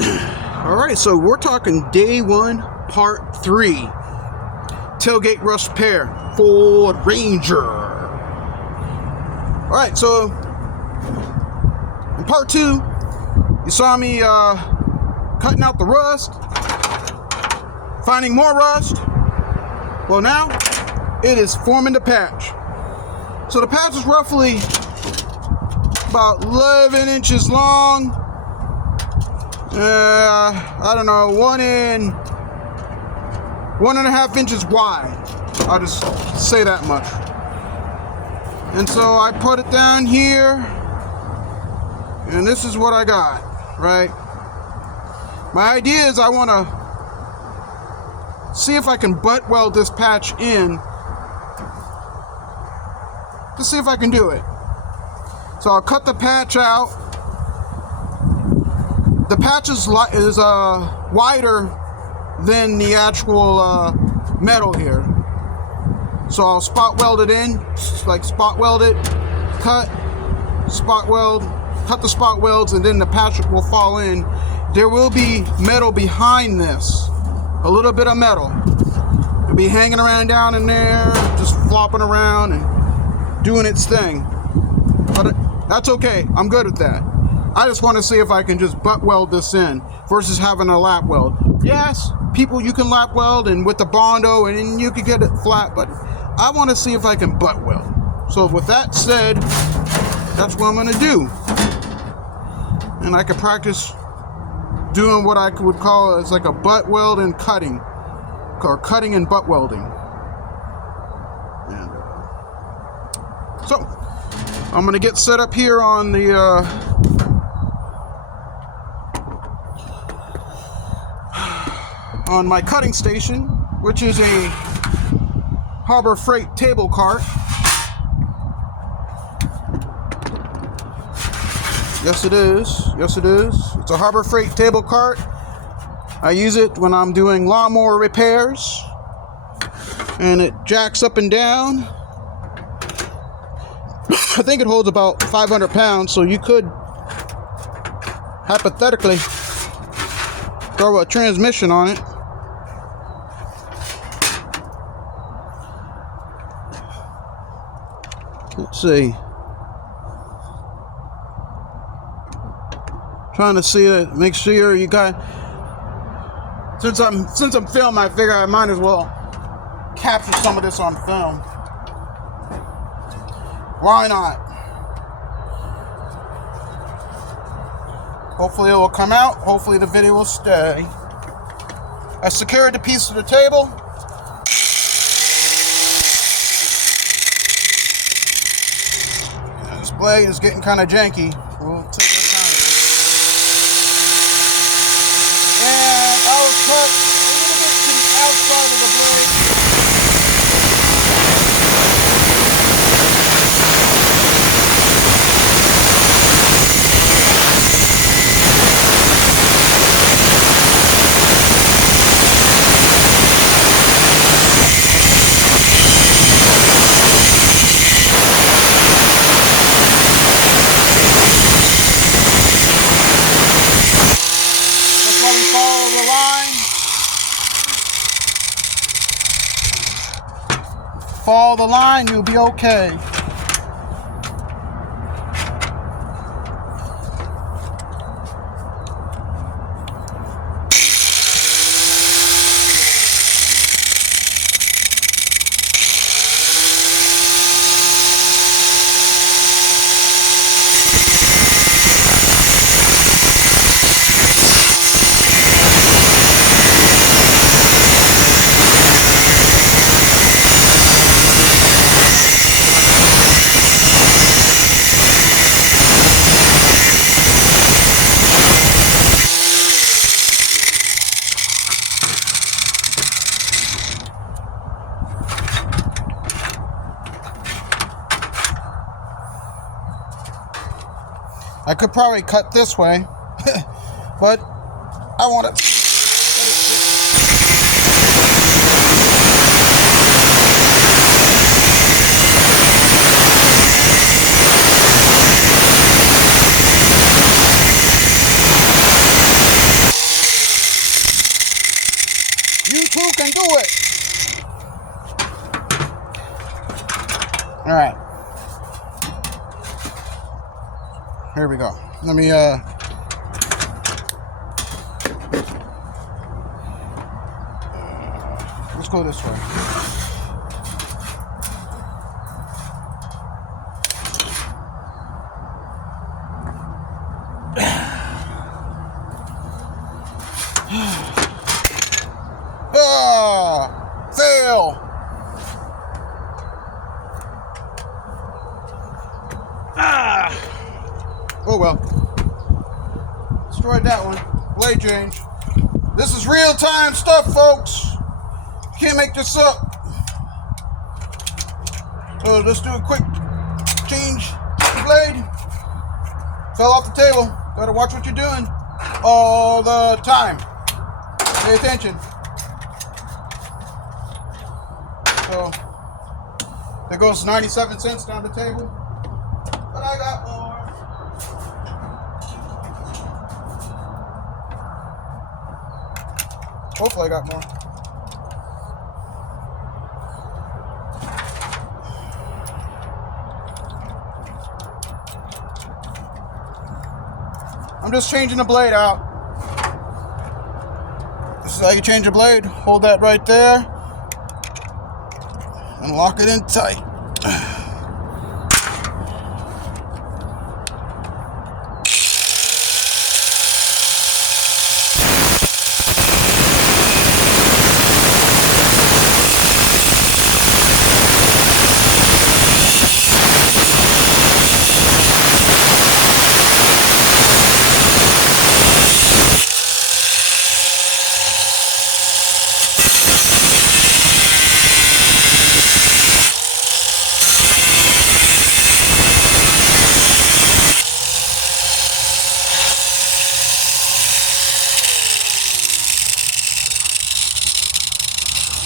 Alright, so we're talking day 1, part 3. Tailgate rust repair, Ford Ranger. Alright, so in part 2, you saw me cutting out the rust, finding more rust. Well, now it is forming the patch. So the patch is roughly about 11 inches long. I don't know, 1.5 inches wide. I'll just say that much. And so I put it down here, and this is what I got, right? My idea is I want to see if I can butt weld this patch in to see if I can do it. So I'll cut the patch out. The patch is wider than the actual metal here. So I'll spot weld it in, like spot weld it, cut, spot weld, cut the spot welds, and then the patch will fall in. There will be metal behind this, a little bit of metal. It'll be hanging around down in there, just flopping around and doing its thing. But that's okay, I'm good at that. I just want to see if I can just butt weld this in versus having a lap weld. Yes, people, you can lap weld and with the Bondo and you can get it flat, but I want to see if I can butt weld. So with that said, that's what I'm going to do. And I can practice doing what I would call as like a butt weld and cutting, or cutting and butt welding. And so I'm going to get set up here on the on my cutting station, which is a Harbor Freight table cart. Yes it is, yes it is. It's a Harbor Freight table cart. I use it when I'm doing lawnmower repairs, and it jacks up and down. I think it holds about 500 pounds, so you could hypothetically throw a transmission on it. Let's see. Trying to see it, make sure you got. Since I'm filming, I figure I might as well capture some of this on film. Why not? Hopefully it will come out. Hopefully the video will stay. I secured the piece of the table. This blade is getting kind of janky. We'll take our time. And I'll cut a little bit to the outside of the blade. Follow the line, you'll be okay. I could probably cut this way, but I want to. Who can do it? All right. Here we go. Let me let's go this way. Fail. Oh well. Destroyed that one. Blade change. This is real-time stuff, folks. Can't make this up. So let's do a quick change the blade. Fell off the table. Gotta watch what you're doing all the time. Pay attention. So there goes 97 cents down the table. But I got more. Hopefully I got more. I'm just changing the blade out. This is how you change a blade. Hold that right there and lock it in tight.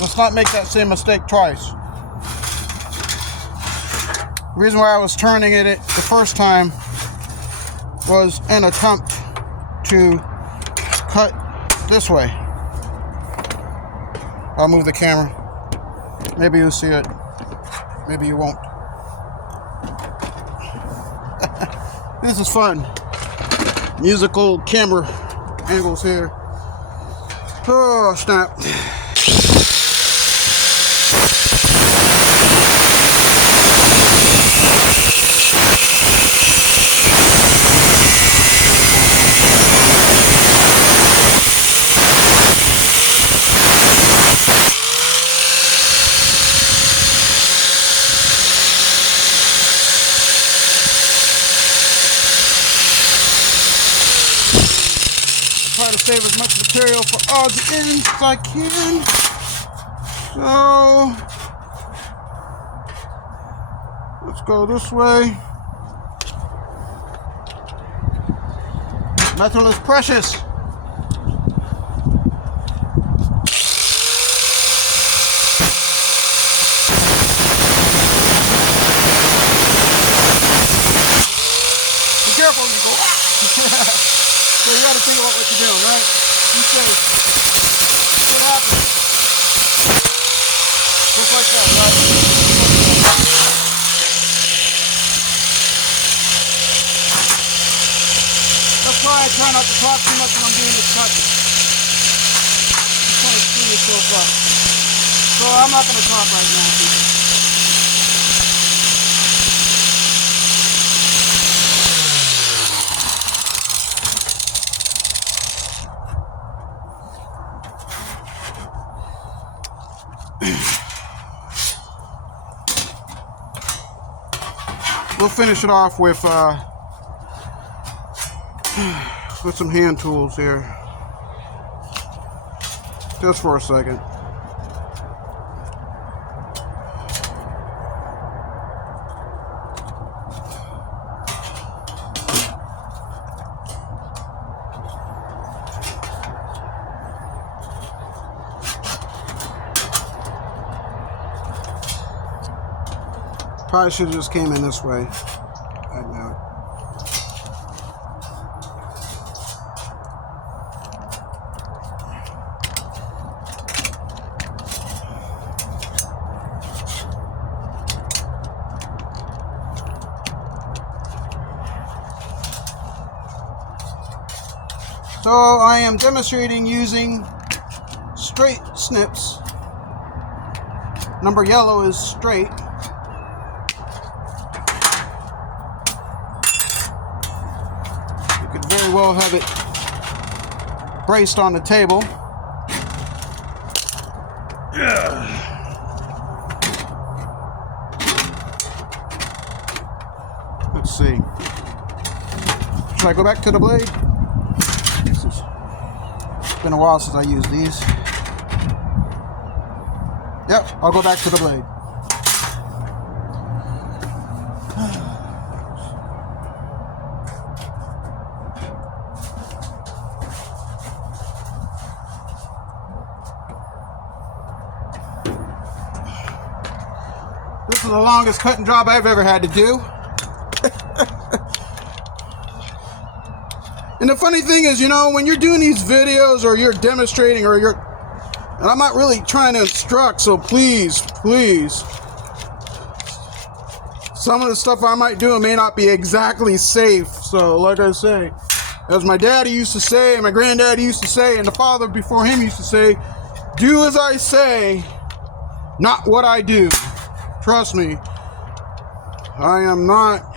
Let's not make that same mistake twice. The reason why I was turning it the first time was an attempt to cut this way. I'll move the camera. Maybe you'll see it. Maybe you won't. This is fun. Musical camera angles here. Oh, snap. Try to save as much material for odds and ends as I can. So let's go this way. Metal is precious. Be careful when you go. So you got to think about what you're doing, right? You say, what happens? Just like that, right? That's why I try not to talk too much when I'm doing this cut. You kind of screw yourself up. So I'm not going to talk right now, people. We'll finish it off with some hand tools here. Just for a second. Probably should have just came in this way. I know. So I am demonstrating using straight snips. Number yellow is straight. You could very well have it braced on the table. Let's see. Should I go back to the blade? It's been a while since I used these. Yep, I'll go back to the blade. This is the longest cutting job I've ever had to do. And the funny thing is, you know, when you're doing these videos or you're demonstrating or you're, and I'm not really trying to instruct, so please, some of the stuff I might do may not be exactly safe. So like I say, as my daddy used to say, and my granddaddy used to say, and the father before him used to say, do as I say, not what I do. Trust me, I am not.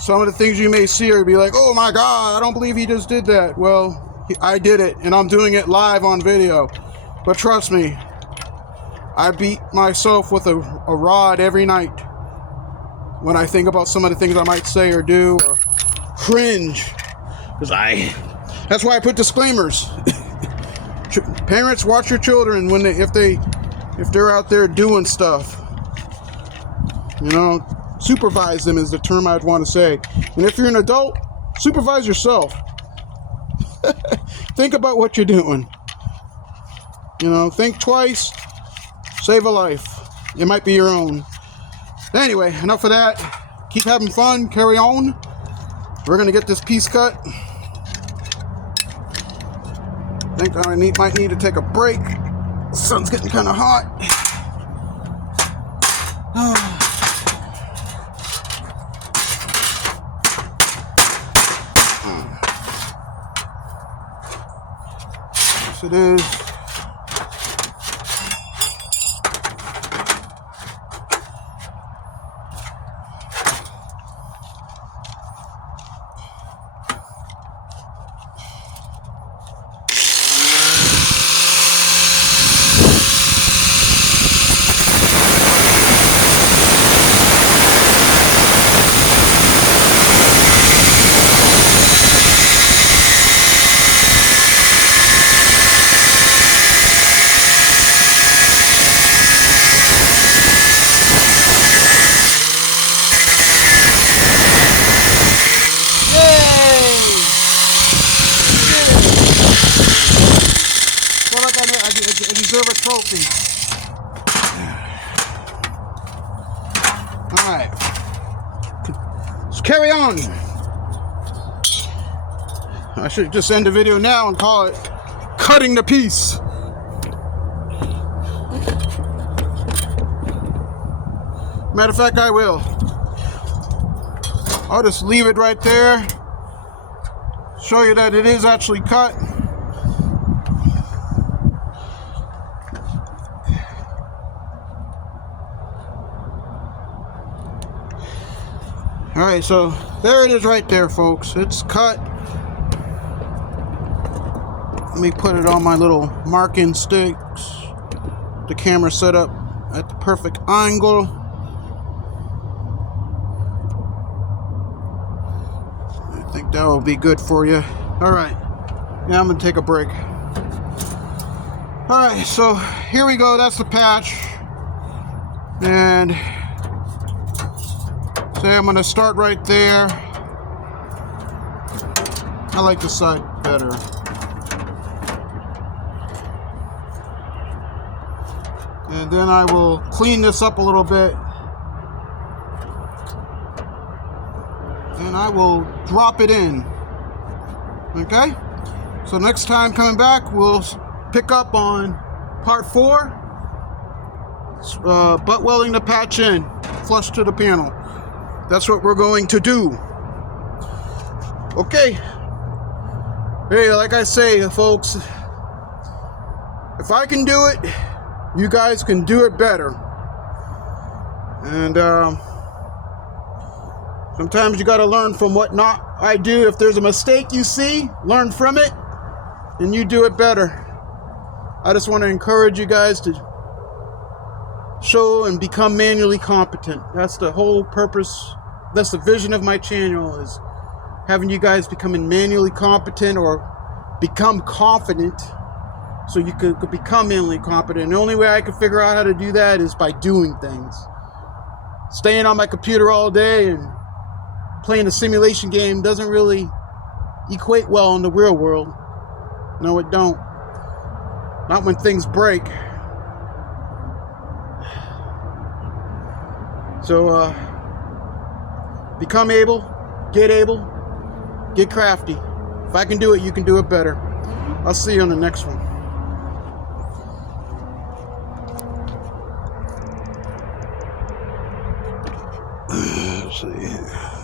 Some of the things you may see are be like, oh my God, I don't believe he just did that. Well, I did it, and I'm doing it live on video. But trust me, I beat myself with a rod every night when I think about some of the things I might say or do or cringe. That's why I put disclaimers. Parents, watch your children when if they're out there doing stuff. You know, supervise them is the term I'd want to say. And if you're an adult, supervise yourself. Think about what you're doing. You know, think twice, save a life. It might be your own. Anyway, enough of that. Keep having fun, carry on. We're gonna get this piece cut. I think I might need to take a break. The sun's getting kind of hot. Yes, it is. I deserve a trophy. Alright. Let's carry on. I should just end the video now and call it cutting the piece. Matter of fact, I will. I'll just leave it right there. Show you that it is actually cut. Alright, so there it is right there, folks. It's cut. Let me put it on my little marking sticks. The camera set up at the perfect angle. I think that will be good for you. Alright, now I'm going to take a break. Alright, so here we go. That's the patch. And I'm going to start right there. I like this side better. And then I will clean this up a little bit. And I will drop it in. Okay? So next time coming back, we'll pick up on part 4. Butt welding the patch in, flush to the panel. That's what we're going to do. Okay. Hey, like I say, folks, if I can do it, you guys can do it better. And sometimes you got to learn from what not I do. If there's a mistake you see, learn from it, and you do it better. I just want to encourage you guys to show and become manually competent. That's the whole purpose. That's the vision of my channel, is having you guys becoming manually competent or become confident so you could become manually competent. And the only way I can figure out how to do that is by doing things. Staying on my computer all day and playing a simulation game doesn't really equate well in the real world. No, it don't. Not when things break. So, become able, get crafty. If I can do it, you can do it better. I'll see you on the next one. Let's see.